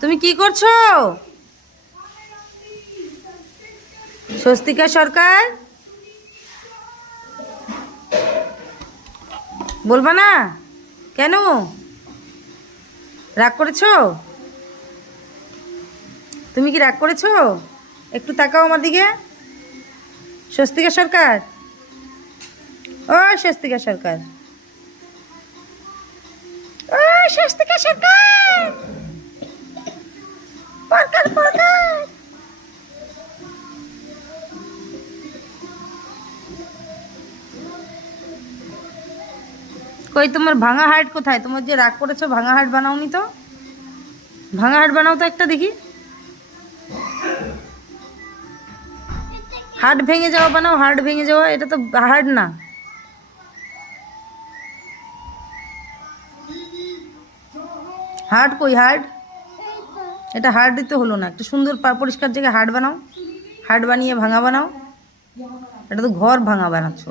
তুমি কি করছো? স্বস্তিকা সরকার বলবা না কেন? রাগ করেছো? তুমি কি রাগ করেছো? একটু তাকাও আমার দিকে। স্বস্তিকা সরকার, ও স্বস্তিকা সরকার, ও স্বস্তিকা সরকার, পরকার পরকার। কই তোমার ভাঙা হার্ট কোথায়? তোমার যে রাগ করেছো ভাঙা হার্ট বানাওনি তো? ভাঙা হার্ট বানাও তো একটা দেখি। হার্ট ভেঙে যাওয়া বানাও, হার্ট ভেঙে যাওয়া। এটা তো হার্ট না। হার্ট কই হার্ট? এটা হার্ট দিতে হলো না। একটা সুন্দর পরিষ্কার জায়গায় হার্ট বানাও। হার্ট বানিয়ে ভাঙা বানাও। এটা তো ঘর ভাঙা বানাচ্ছ।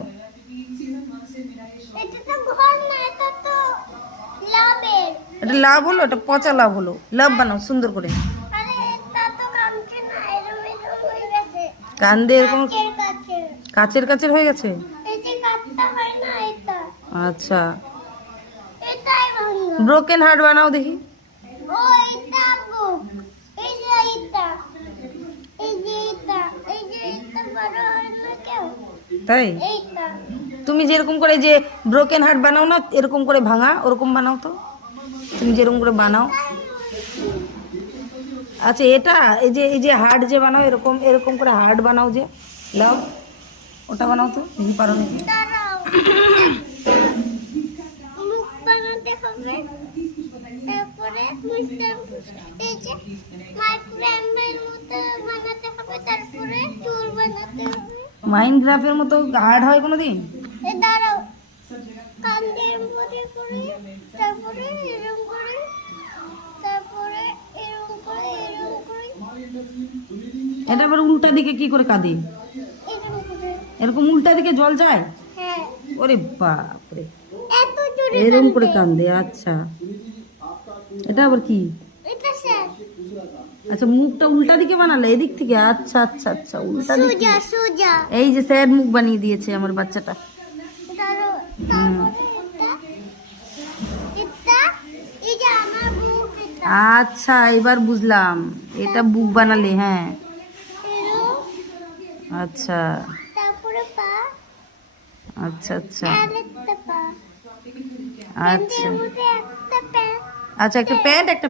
এটা লাভ হলো? এটা পচা লাভ হলো। লাভ বানাও সুন্দর করে। কান্দে এরকম কাচের কাচের হয়ে গেছে। আচ্ছা, ব্রোকেন হার্ট বানাও দেখি। তাই তুমি যেরকম করে যে ব্রোকেন হার্ট বানাও না, এরকম করে ভাঙা ওরকম বানাও তো। তুমি যেরকম করে বানাও। আচ্ছা, এটা এই যে হার্ট যে বানাও, এরকম এরকম করে হার্ট বানাও যে লাভ, ওটা বানাও তো দেখি পারো নাকি। মাইনক্রাফটের মতো হার্ড হয় কোনোদিন? এটা আবার উল্টা দিকে কি করে কাঁদে? এরকম উল্টা দিকে জল যায়? ওরে বাপরে, এরকম করে কান্দে। আচ্ছা, এটা আবার কি? আচ্ছা, মুখটা উল্টা দিকে বানালে এদিক থেকে? আচ্ছা আচ্ছা আচ্ছা, উল্টা দিকে। এই যে স্যাড মুখ বানিয়ে দিয়েছে আমার বাচ্চাটা। আচ্ছা, এবার বুঝলাম। এটা বুক বানালে, হ্যাঁ। আচ্ছা আচ্ছা আচ্ছা আচ্ছা আচ্ছা, একটা প্যান্ট একটা